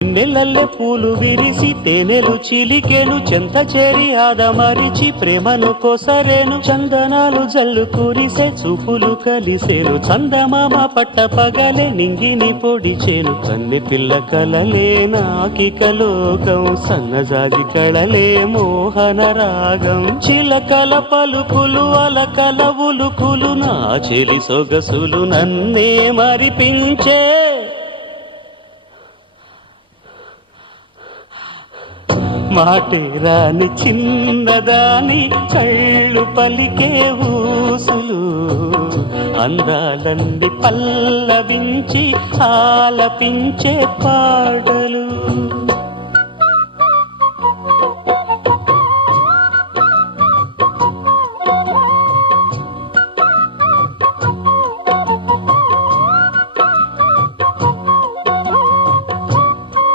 నెలల్లె పూలు విరిసి తేనెలు చిలికెను చెంత చేరి ఆదమరిచి ప్రేమను కొసరేను చందనాలు జల్లు కురిసే చూపులు కలిసేను చందమామ పట్ట పగలే నింగిని పొడిచేను కన్నె పిల్ల కలలే నాకిక లోకం సన్నజాజి కళలే మోహన రాగం చిలకల పలుకులు అలకల ఉలుకులు నా చెలి సొగసులు నన్నే మరిపించే మాటే రాని చిన్నదాని కళ్ళు పలికే ఊసులు అందాలన్నీ పల్లవించి ఆలపించే పాటలు